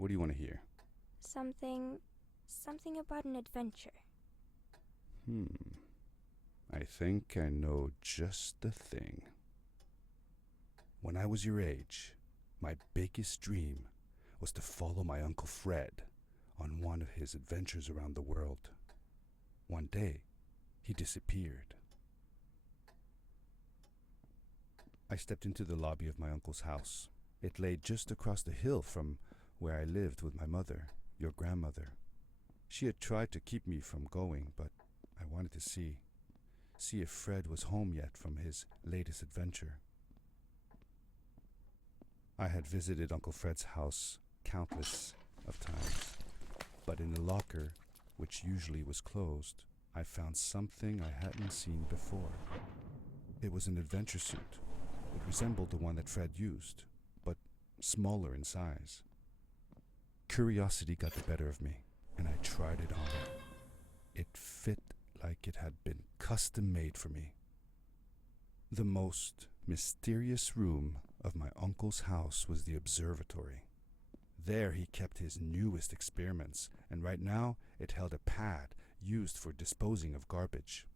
What do you want to hear? Something about an adventure. I think I know just the thing. When I was your age, my biggest dream was to follow my Uncle Fred on one of his adventures around the world. One day, he disappeared. I stepped into the lobby of my uncle's house. It lay just across the hill from where I lived with my mother, your grandmother. She had tried to keep me from going, but I wanted to see if Fred was home yet from his latest adventure. I had visited Uncle Fred's house countless of times, but in the locker, which usually was closed, I found something I hadn't seen before. It was an adventure suit. It resembled the one that Fred used, but smaller in size. Curiosity got the better of me, and I tried it on. It fit like it had been custom made for me. The most mysterious room of my uncle's house was the observatory. There he kept his newest experiments, and right now it held a pad used for disposing of garbage.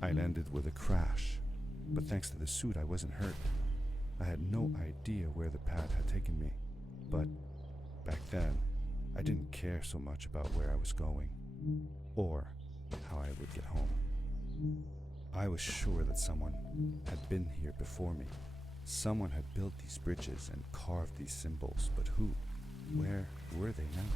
I landed with a crash, but thanks to the suit I wasn't hurt. I had no idea where the pad had taken me, but back then I didn't care so much about where I was going or how I would get home. I was sure that someone had been here before me. Someone had built these bridges and carved these symbols, but who? Where were they now?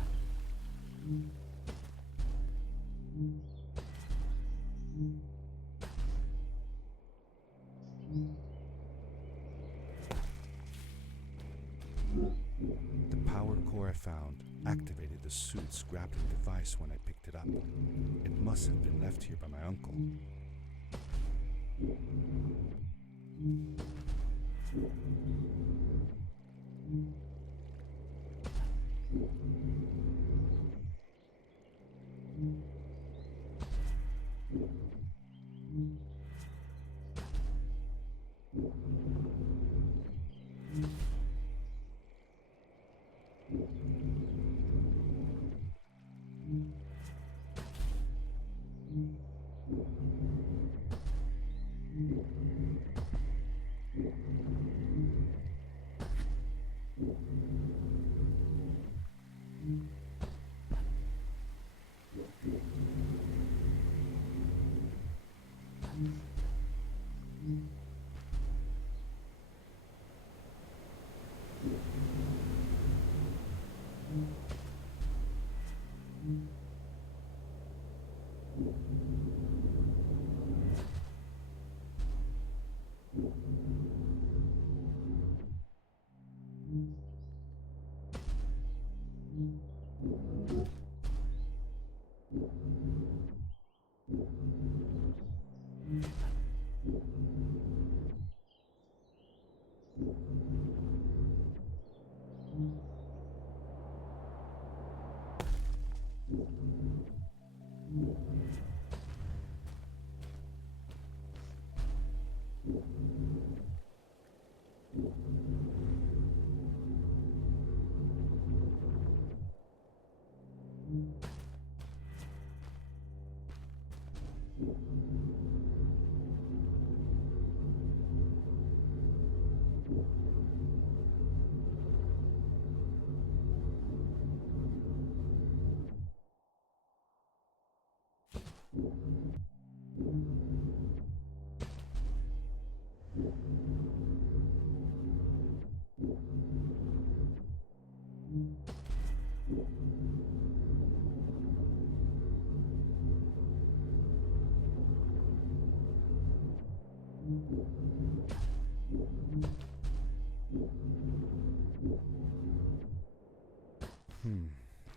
The power core I found activated the suit's grappling device when I picked it up. It must have been left here by my uncle.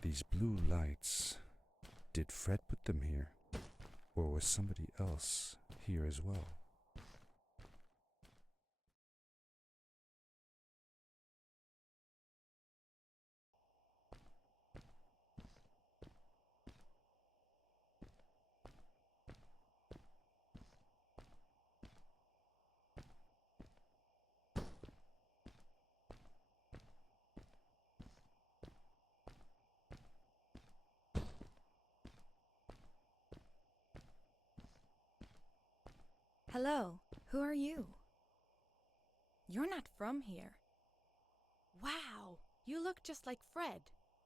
These blue lights. Did Fred put them here? Or was somebody else here as well? Hello, who are you? You're not from here. Wow, you look just like Fred,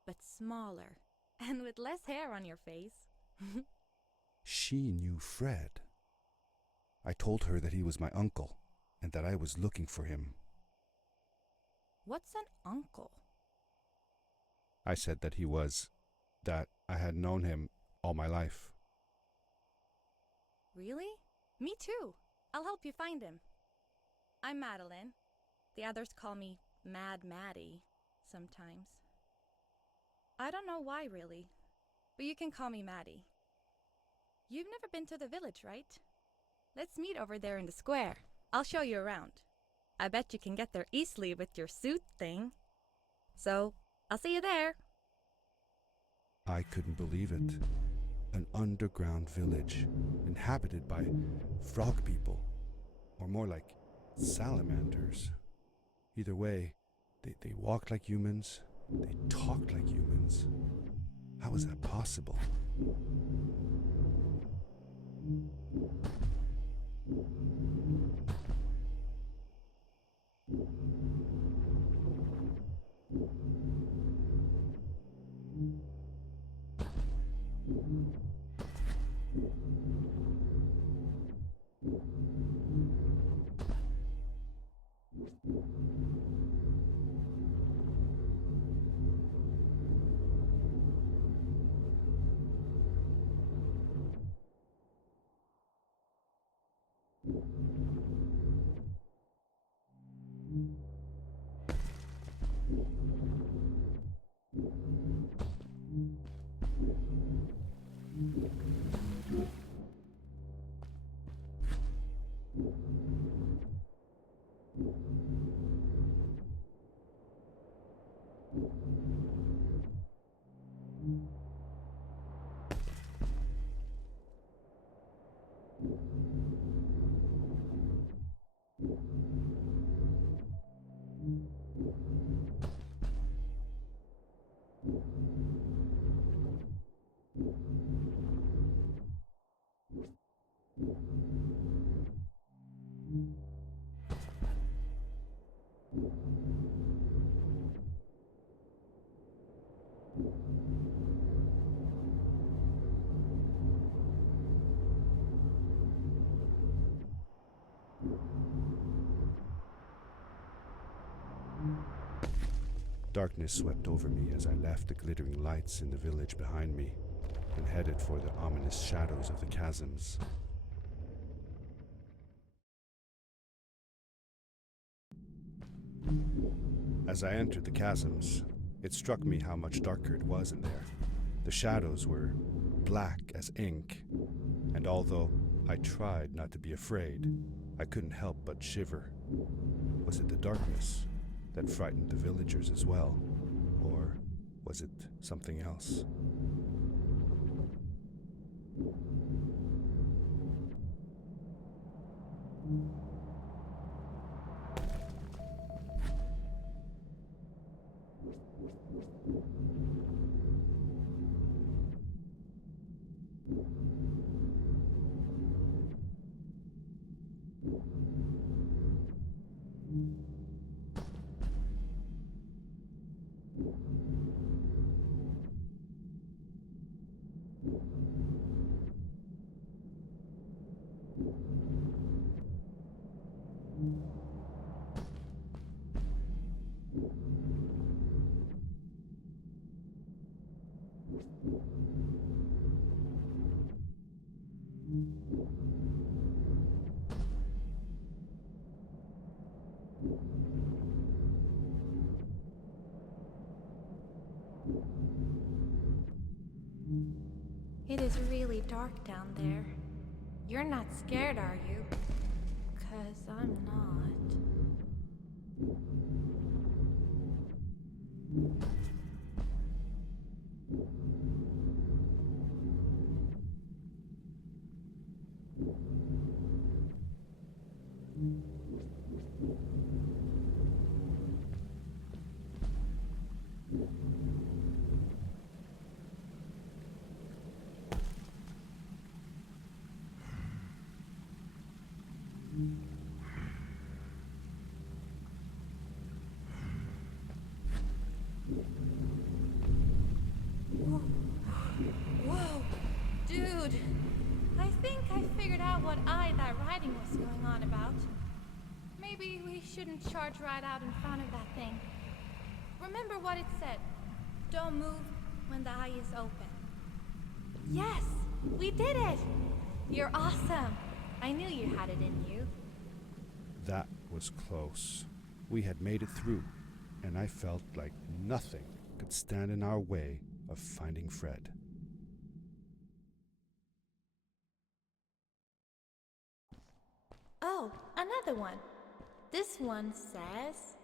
but smaller, and with less hair on your face. She knew Fred. I told her that he was my uncle, and that I was looking for him. What's an uncle? I said that I had known him all my life. Really? Me too. I'll help you find him. I'm Madeline. The others call me Mad Maddie sometimes. I don't know why really, but you can call me Maddie. You've never been to the village, right? Let's meet over there in the square. I'll show you around. I bet you can get there easily with your suit thing. So, I'll see you there. I couldn't believe it. An underground village, inhabited by frog people, or more like salamanders. Either way, they walked like humans, they talked like humans. How is that possible? Darkness swept over me as I left the glittering lights in the village behind me and headed for the ominous shadows of the chasms. As I entered the chasms, it struck me how much darker it was in there. The shadows were black as ink, and although I tried not to be afraid, I couldn't help but shiver. Was it the darkness that frightened the villagers as well, or was it something else? is really dark down there. You're not scared, are you? 'Cause I'm not. Whoa, dude. I think I figured out what that writing was going on about. Maybe we shouldn't charge right out in front of that thing. Remember what it said. Don't move when the eye is open. Yes, we did it! You're awesome. I knew you had it in you. That was close. We had made it through, and I felt like nothing could stand in our way of finding Fred. Oh, another one. This one says,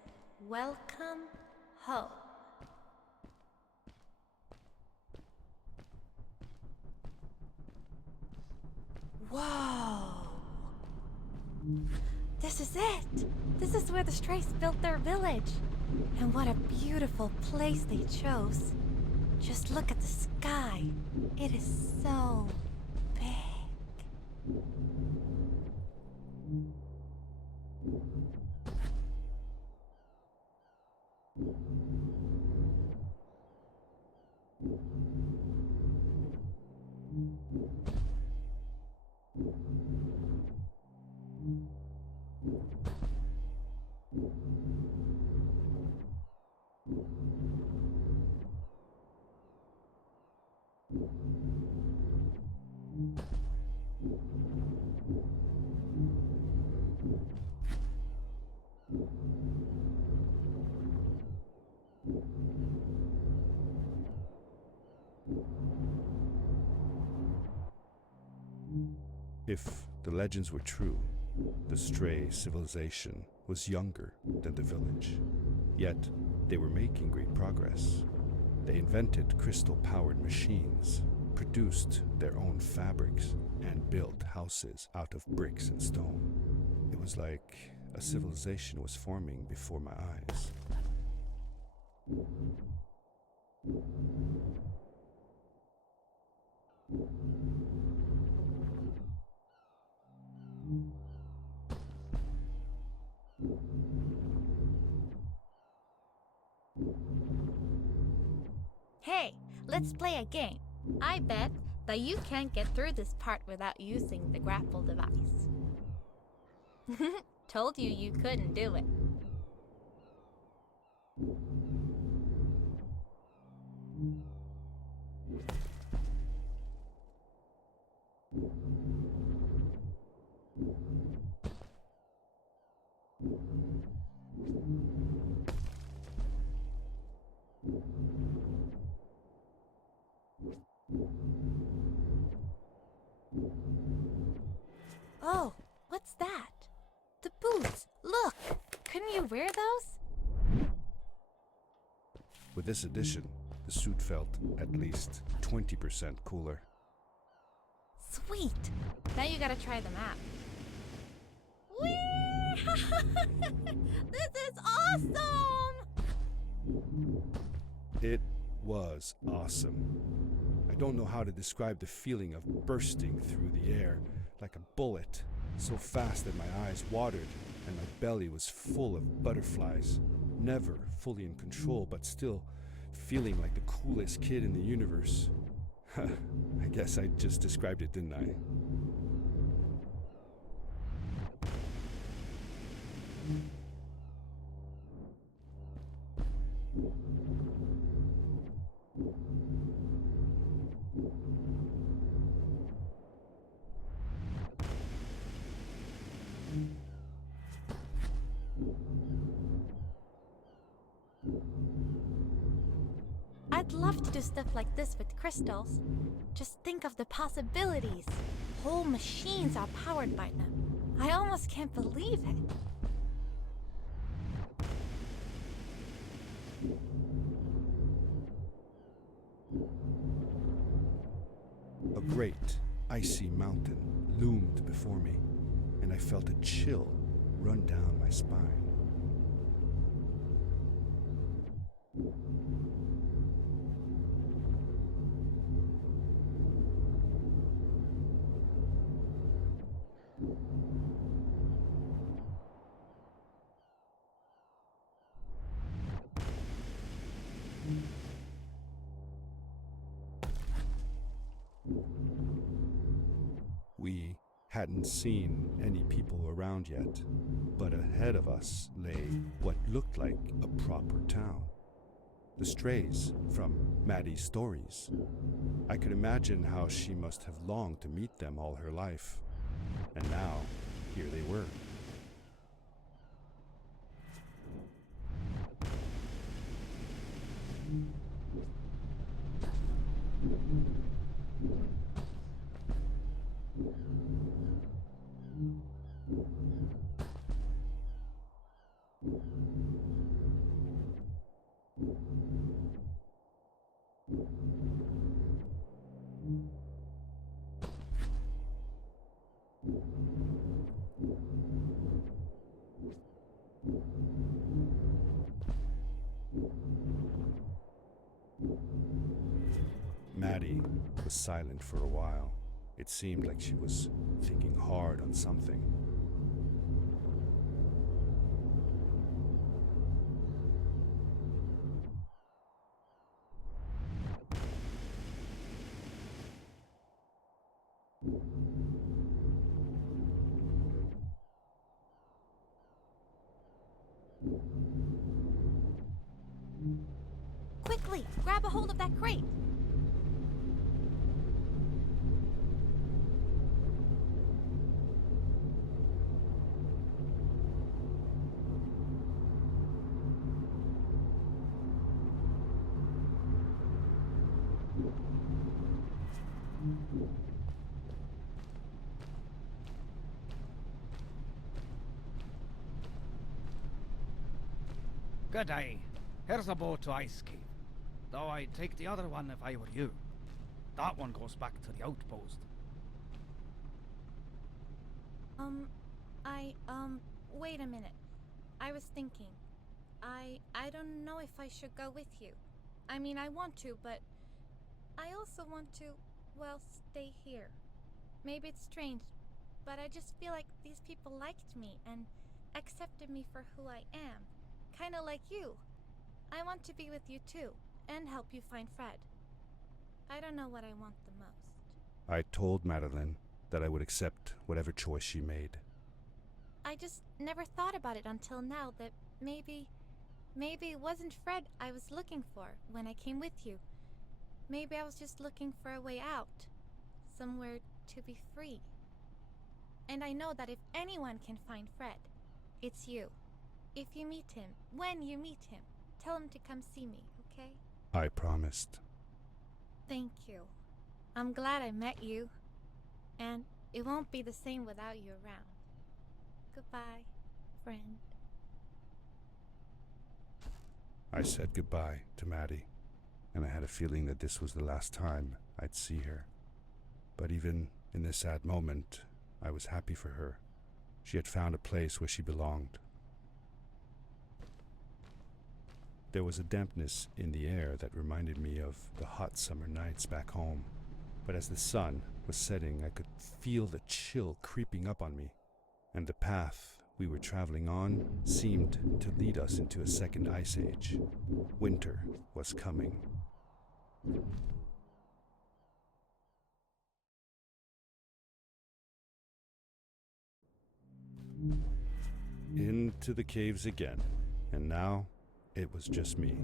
"Welcome home." Whoa! This is it! This is where the Strays built their village. And what a beautiful place they chose. Just look at the sky. It is so big. If the legends were true, the Stray civilization was younger than the village. Yet, they were making great progress. They invented crystal-powered machines, produced their own fabrics, and built houses out of bricks and stone. It was like a civilization was forming before my eyes. Hey, let's play a game. I bet that you can't get through this part without using the grapple device. Told you you couldn't do it. Oh, what's that? The boots! Look! Couldn't you wear those? With this addition, the suit felt at least 20% cooler. Sweet! Now you gotta try the map. Whee! This is awesome! It was awesome. I don't know how to describe the feeling of bursting through the air like a bullet, so fast that my eyes watered and my belly was full of butterflies. Never fully in control, but still feeling like the coolest kid in the universe. I guess I just described it, didn't I? I'd love to do stuff like this with crystals. Just think of the possibilities. Whole machines are powered by them. I almost can't believe it. A great, icy mountain loomed before me, and I felt a chill run down my spine. We hadn't seen any people around yet, but ahead of us lay what looked like a proper town. The strays from Maddie's stories. I could imagine how she must have longed to meet them all her life. And now, here they were. Maddie was silent for a while. It seemed like she was thinking hard on something. Quickly, grab a hold of that crate. Good day. Here's a boat to Ice Cave. Though I'd take the other one if I were you. That one goes back to the outpost. Wait a minute. I was thinking. I don't know if I should go with you. I mean, I want to, but I also want to, well, stay here. Maybe it's strange, but I just feel like these people liked me and accepted me for who I am. Kinda like you. I want to be with you too, and help you find Fred. I don't know what I want the most. I told Madeline that I would accept whatever choice she made. I just never thought about it until now that maybe it wasn't Fred I was looking for when I came with you. Maybe I was just looking for a way out. Somewhere to be free. And I know that if anyone can find Fred, it's you. If you meet him, when you meet him, tell him to come see me, okay? I promised. Thank you. I'm glad I met you. And it won't be the same without you around. Goodbye, friend. I said goodbye to Maddie, and I had a feeling that this was the last time I'd see her. But even in this sad moment, I was happy for her. She had found a place where she belonged. There was a dampness in the air that reminded me of the hot summer nights back home. But as the sun was setting, I could feel the chill creeping up on me, and the path we were traveling on seemed to lead us into a second ice age. Winter was coming. Into the caves again, and now it was just me,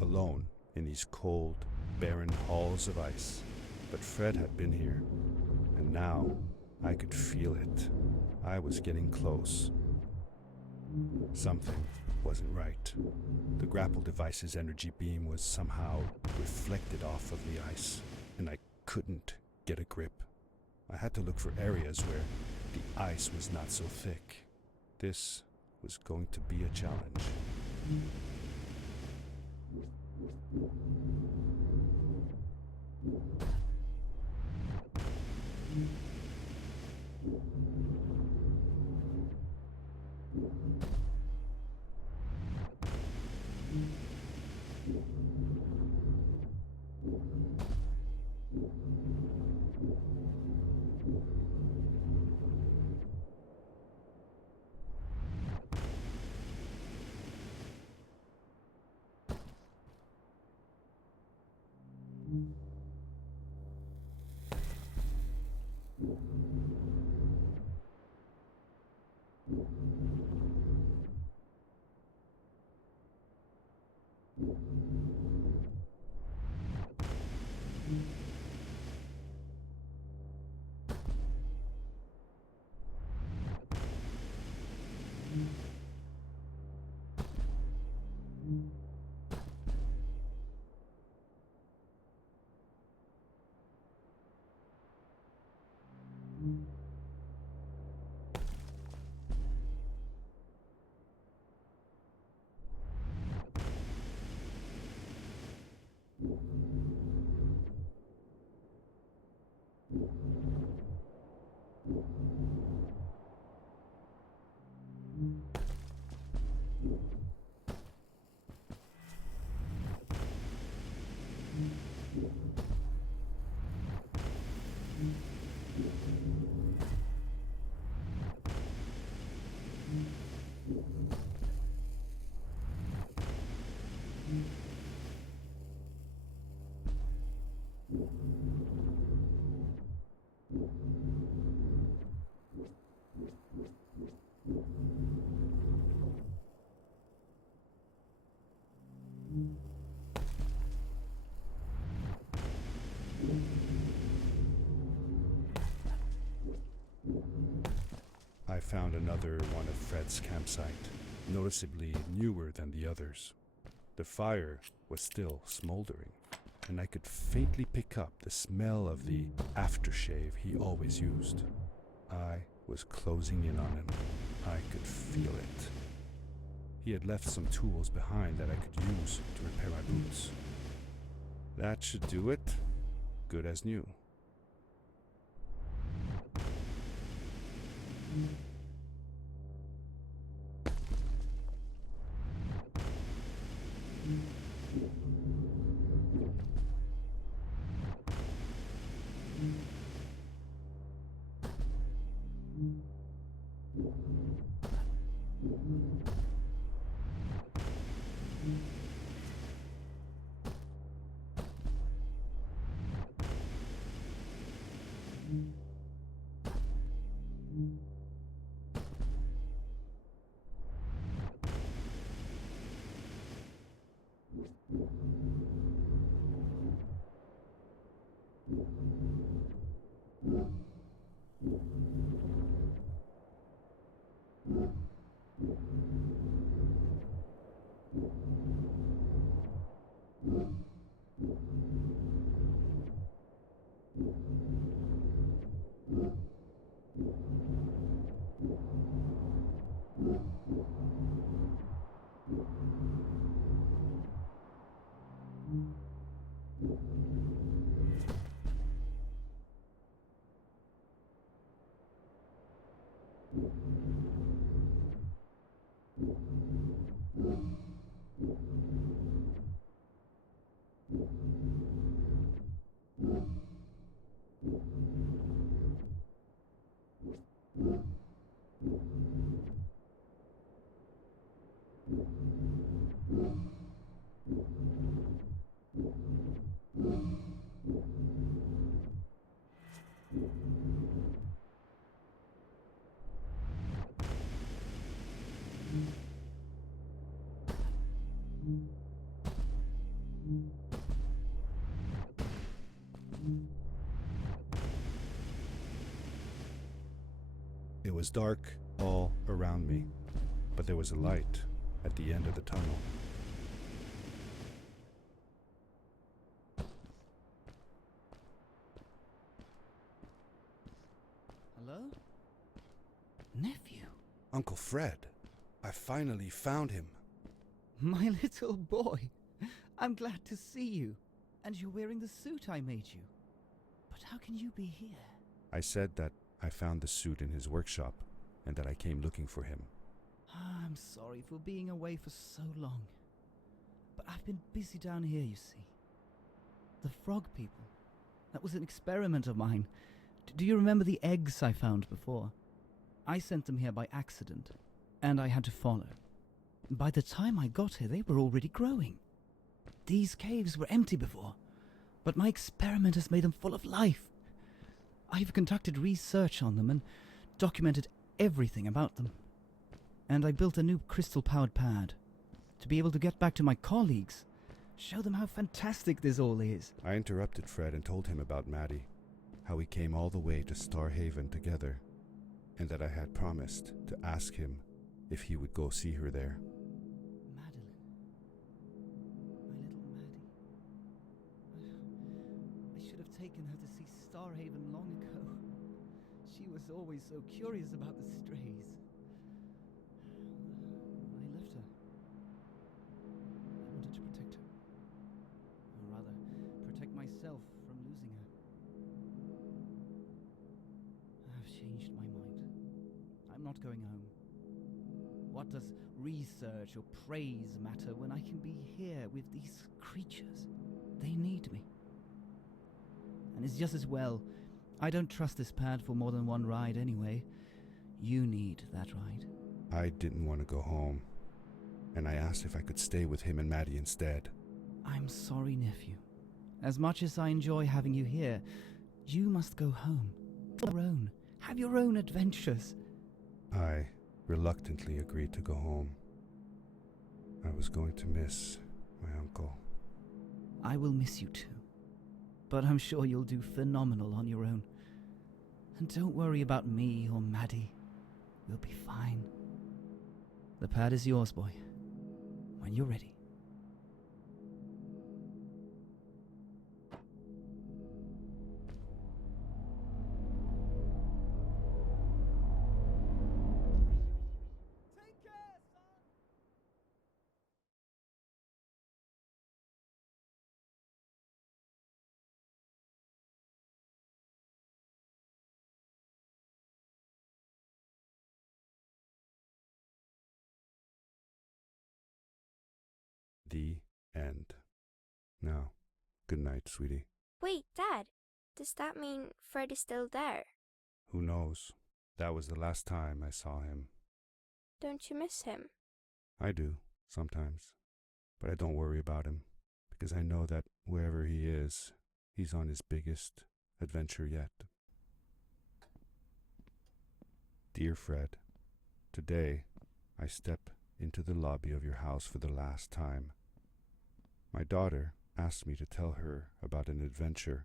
alone in these cold, barren halls of ice. But Fred had been here, and now I could feel it. I was getting close. Something wasn't right. The grapple device's energy beam was somehow reflected off of the ice, and I couldn't get a grip. I had to look for areas where the ice was not so thick. This was going to be a challenge. I found another one of Fred's campsite, noticeably newer than the others. The fire was still smoldering, and I could faintly pick up the smell of the aftershave he always used. I was closing in on him. I could feel it. He had left some tools behind that I could use to repair my boots. That should do it. Good as new. It was dark all around me, but there was a light at the end of the tunnel. Hello? Nephew? Uncle Fred, I finally found him. My little boy. I'm glad to see you. And you're wearing the suit I made you. But how can you be here? I said that I found the suit in his workshop and that I came looking for him. I'm sorry for being away for so long. But I've been busy down here, you see. The frog people. That was an experiment of mine. Do you remember the eggs I found before? I sent them here by accident, and I had to follow. By the time I got here, they were already growing. These caves were empty before, but my experiment has made them full of life. I've conducted research on them and documented everything about them. And I built a new crystal-powered pad to be able to get back to my colleagues, show them how fantastic this all is. I interrupted Fred and told him about Maddie, how we came all the way to Starhaven together, and that I had promised to ask him if he would go see her there. Madeline. My little Maddie. I should have taken her to see Starhaven long ago. She was always so curious about the strays. I left her. I wanted to protect her. Or rather, protect myself from losing her. I've changed my mind. I'm not going home. What does research or praise matter when I can be here with these creatures? They need me. And it's just as well. I don't trust this pad for more than one ride anyway. You need that ride. I didn't want to go home, and I asked if I could stay with him and Maddie instead. I'm sorry, nephew. As much as I enjoy having you here, you must go home. Your own. Have your own adventures. I reluctantly agreed to go home. I was going to miss my uncle. I will miss you too. But I'm sure you'll do phenomenal on your own. And don't worry about me or Maddie. We'll be fine. The pad is yours, boy. When you're ready. Take care, son! The end. Now, good night, sweetie. Wait, Dad. Does that mean Fred is still there? Who knows? That was the last time I saw him. Don't you miss him? I do, sometimes. But I don't worry about him, because I know that wherever he is, he's on his biggest adventure yet. Dear Fred, today I step into the lobby of your house for the last time. My daughter asked me to tell her about an adventure,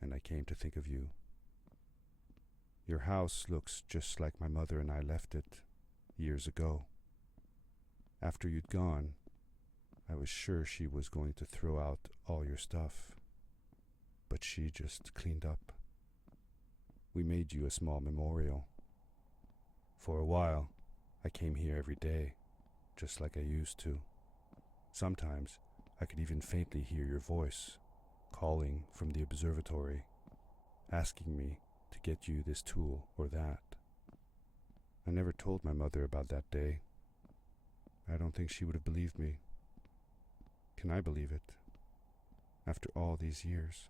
and I came to think of you. Your house looks just like my mother and I left it years ago. After you'd gone, I was sure she was going to throw out all your stuff, but she just cleaned up. We made you a small memorial. For a while, I came here every day, just like I used to. Sometimes I could even faintly hear your voice, calling from the observatory, asking me to get you this tool or that. I never told my mother about that day. I don't think she would have believed me. Can I believe it? After all these years.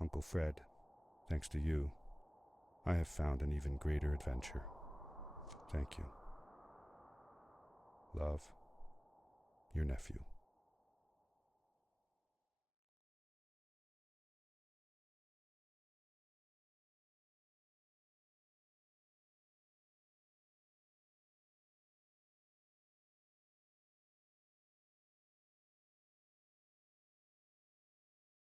Uncle Fred, thanks to you, I have found an even greater adventure. Thank you. Love, your nephew.